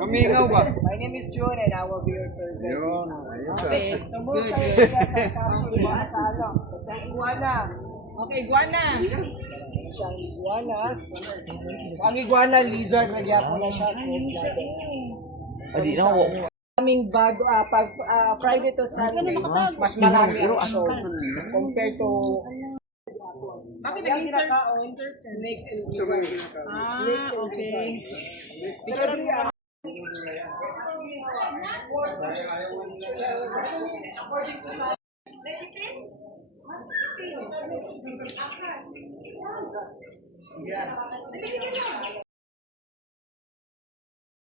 Mamingaw ba? My name is June and I will be your tour guide. Yun. Ayun, sir. Okay. Good. Sa iguana. Okay, iguana. Siyang iguana. Ang iguana, lizard, nagyapo na siya. Adi na ako. Aming bago, Friday to Sunday, mas marami ang show compared to Bakit naging snakes and lizards. okay.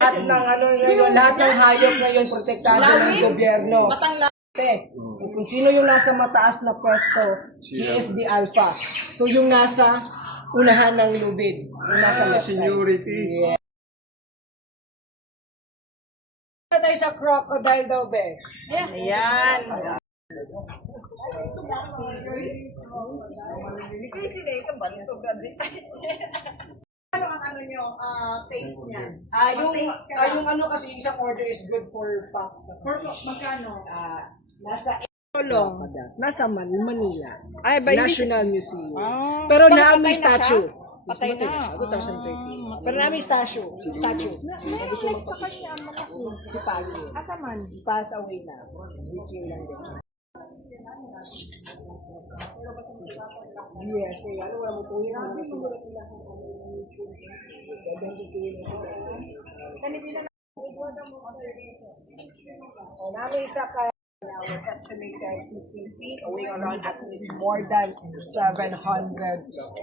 Pero lahat ng hayop ngayon protektado ng gobyerno. Kung sino yung nasa mataas na pwesto, he is the alpha. So yung nasa unahan ng lubid, yung nasa left side. Seniority. Yeah. Tayo sa crocodile daw, be. Ayan. Ano ang ano nyo, taste niya? Yung ano kasi isang order is good for packs na kasi. Magkano? Nasa Long. nasa Manila. Ay, National Museum. Ah, Pero patay naami na siya? statue. Patay na. 2013. Pero naami statue. Gusto mo Saka siya ang malaki. si Pagi. Asa man? Pass away na. This year lang din. Yes, kaya ano wala mo po yun. Namin isa ka estimate guys 15 feet weighing around at least more than 700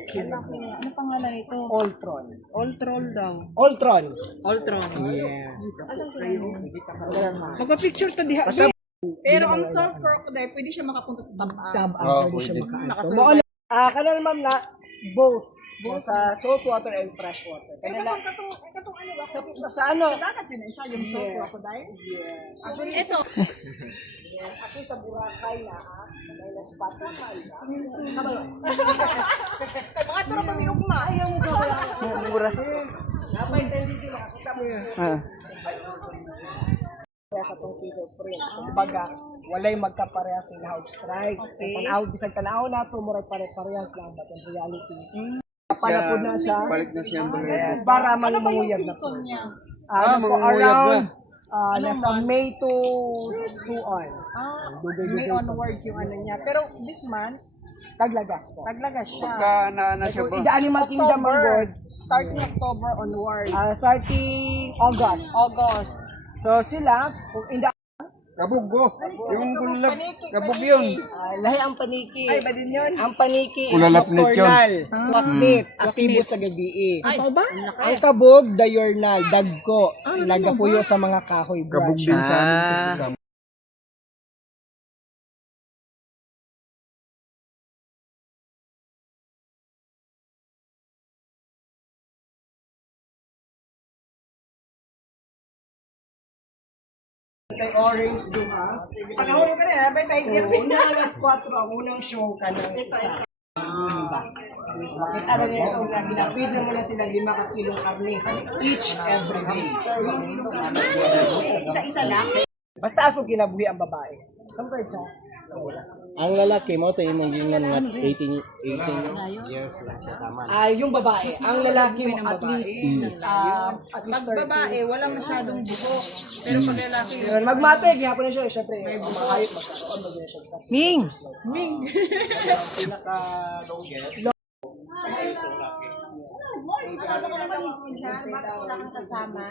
kilograms. Ano pangalan ito? Ultron. Ultron daw. Ultron. Ultron. Yes. Magpa-picture to diha. Basta- Pero ang salt crocodile, pwede siya makapunta sa tabaan. Tab-ang pwede siya makaanto. Kanan ma'am na both. Sa salt water and fresh water. Kaya na Katong ano ba? sa ano? Sa dagat yun siya, yung salt Yes. crocodile. Yes. Actually, ito. Yes. Actually sa Boracay na may na-spot sa Malta. Sa Malta. Mga ito na pamiugma. Ayaw mo ba? Napaintindi sila. Kita mo yun. Kaya sa itong fingerprint. Kumbaga, walay magkaparehas yung house strike. Bisag tanaw na ito, murag pare-parehas lang. But in reality, panapod na siya. Balik na siya. Yes, para Ano ba yung mangunguyab na po. season niya? Around nasa May to on. May onwards yung ano niya. Pero this month, Taglagas po. taglagas siya. Pagka na siya So, ba? in the Animal Kingdom on board, Starting October onwards. starting August. So sila, kung in the Kabuggo. Yung bulak. Paniki, Kabug paniki. yun. lahi ang paniki. Ay, ba din yun? Ang paniki is Ulalapnit yun. nocturnal, waknit, aktibo sa gabi. Ito ba? Ang kabog, diurnal, dagko, nagapuyo sa mga kahoy Kabug branch. din sa amin. May orange duha. Panahulog ka na, ba tiger? So, unang alas 4, ang unang show ka ng isa. So, makita na nila sa una, ginapid na muna sila 5 kilong karne each every day. Isa-isa lang. Basta as mo kinabuhi ang babae. Compared sa Ang lalaki mo, ito yung gingan nga 18 years lang siya, tama. yung babae, ang lalaki mo at least Pag babae, walang masyadong buhok. Pero pag lalaki, Pero magmatter, gihapon na siya, syempre, makayot magkaroon na siya sa Ming! Bakit wala kang kasama?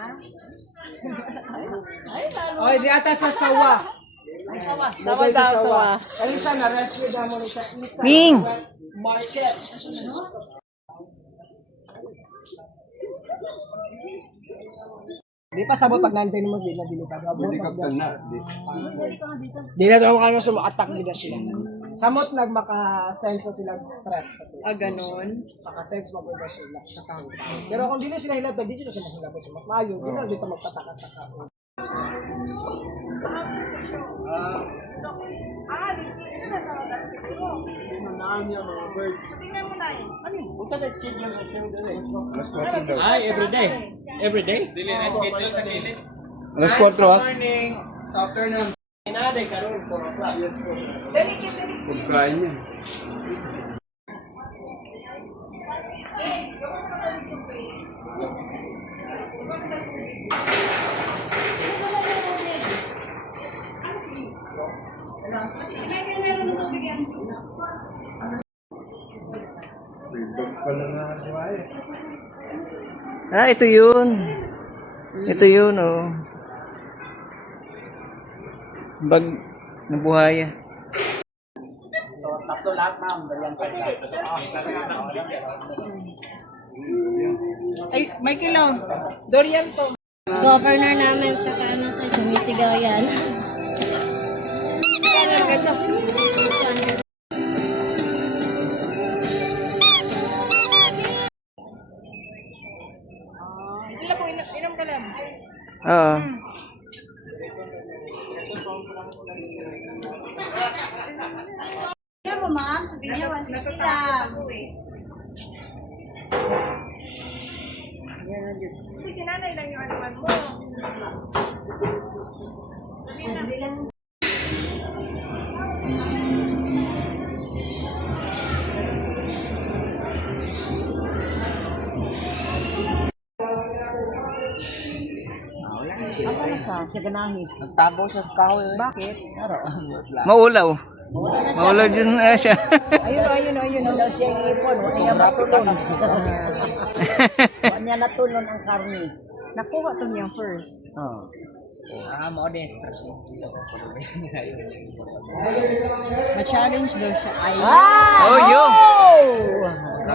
O, di ata sa sawa. Dapat sa sawa. Ang isa na rescue na mo sa isa. Ming! Market. Di pa sabot pag nantay mo din na delikado. Helicopter na. Di na daw kami sumatak nila sila. Samot nagmaka-sense sila threat sa tuwa. Ganon. Maka-sense mo ba sila sa tao. Pero kung di na sila hilabad, di na sila hilabad sa mas maayo. Di na dito magpataka-taka. Mga birds. Tingnan mo na yun. Kung saan na schedule sa show doon eh? Mas matindi daw. Ay, everyday. Every day? Alas 4 ha? Inade karon 4 o'clock. Pagkain niya. Bag pala na buhay. Ah, ito yun. Ito yun, oh. Bag na buhaya. Ay, Michael, oh. Dorian to. Governor namin, tsaka ano sa sumisigaw yan. Sila po, inom ka lang. Oo. Kaya mo, ma'am, sabihin niya, wala sila. Kasi si nanay lang yung anuman mo. Nagtago siya sa kahoy. Bakit? Maulaw. Maulaw dyan siya. Ayun daw siya ipon. Wala niya matulon. Wala niya natulon ang karne. Nakuha to niya first. Modesta siya. Ma-challenge daw siya. Oh, yun.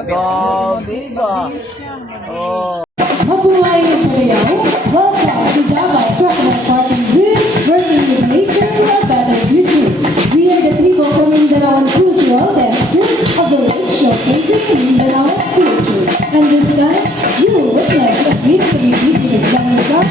Grabe ba? Mabuhay ang Palayaw! Welcome to Davao Crocodile Park and Zoo, working with nature for a better future. We are the tribo from Mindanao Cultural Dance Group of the world showcasing Mindanao culture. And this time, you will witness a beautifully beautiful Islamic art,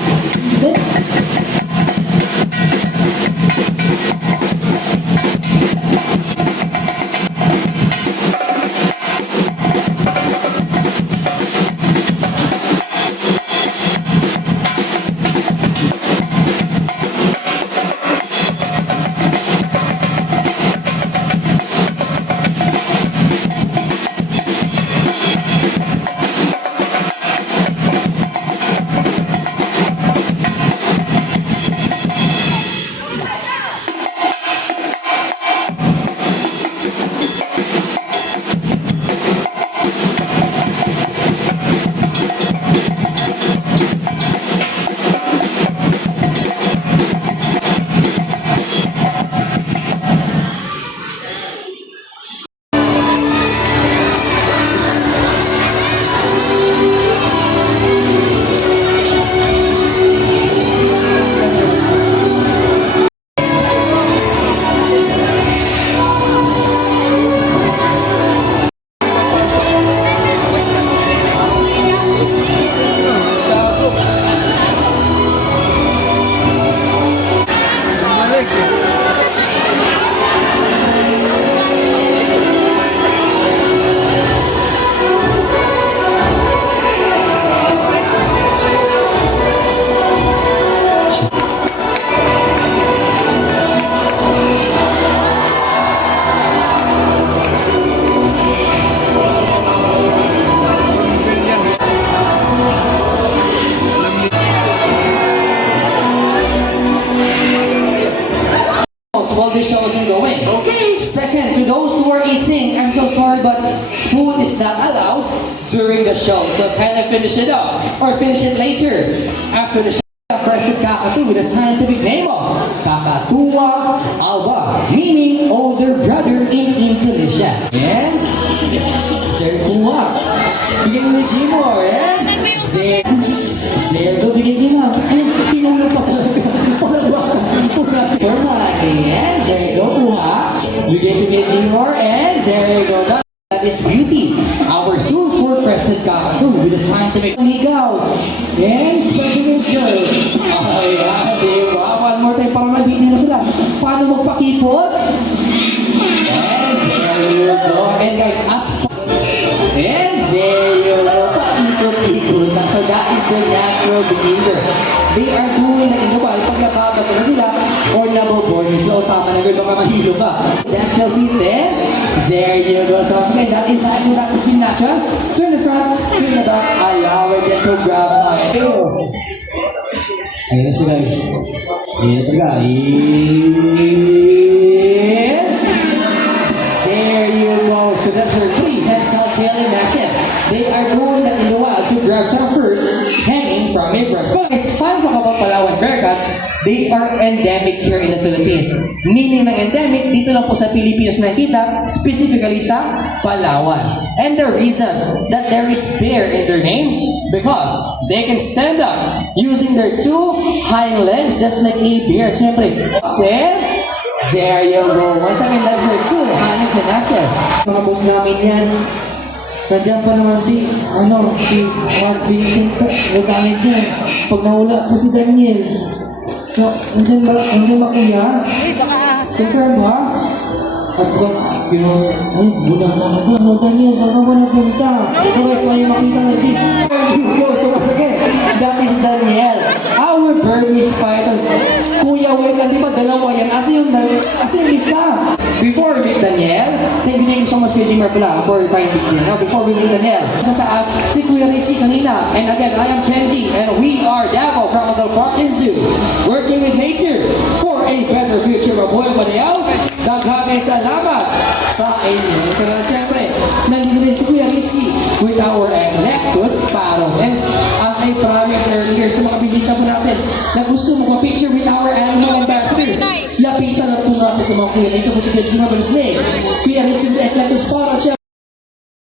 while the show isn't going. Okay. Second, to those who are eating, I'm so sorry, but food is not allowed during the show. So kind of finish it up or finish it later after the show. President Kakatu with a scientific name of Kakatua Alba, meaning older brother in Indonesia. And Zerkuwa, bigyan mo ni Jimor, and Zergo, bigyan niyo na. And tinanong pa talaga. And there you go, Uha. Bigyan si Jimor, and there you go. That is Beauty, our soon for President Kakatu with a scientific ligaw. And specialist girl. Ay, diba? One more time para nabitin mo sila. Paano magpakipot? And there you go. And guys, as and there you go. Pakipot ikot. So that is their natural behavior. They are doing that in the wild. Pag nababat na sila or naboboard nyo sila o tama na baka mahilo ka. That's the feet there. There you go. So once again, that is how you that is natural. Turn the front, turn the back, allow it to grab my tail. Ayun na siya guys. Ayun na talaga. There you go. So that's their free head tail tail in action. They are doing that in the wild to grab some fruits hanging from a branch. But it's fun to talk about Palawan bearcats. They are endemic here in the Philippines. Meaning ng endemic, dito lang po sa Pilipinas nakita, specifically sa Palawan. And the reason that there is bear in their name, because they can stand up using their two hind legs just like a bear. Siyempre, there you go. Once again, that's their two hind legs in action. Mga boss namin yan. Nandiyan pa naman si Mark Vincent po. Nagalit yan. Pag nahula po si Daniel. So, nandiyan ba kuya? Confirm ba? At kung, bulang talaga. Daniel, saan ka ba napunta? Ito guys, kung yung makita ng bis. There you go. So once again, that is Daniel. Our Burmese python. Kuya, wait lang. Di ba dalawa yan? Asa yung isa? Before we meet Daniel, thank you so much PG Marpula for finding Daniel. Now, before we meet Daniel, sa taas, si Kuya Richie kanina. And again, I am Kenji, and we are Davao Crocodile Park and Zoo, working with nature for a better future. Mabuhay pa niyaw, daghang salamat sa inyo. Kaya siyempre, nandito rin si Kuya Richie with our Electus Parrot. And as I promised earlier sa mga bisita po natin, na gusto magpa-picture with our animal ambassadors, lapitan lang po natin itong mga kuya. Dito po si Kuya Gina Bansne, Kuya Richie with Electus Parrot siya.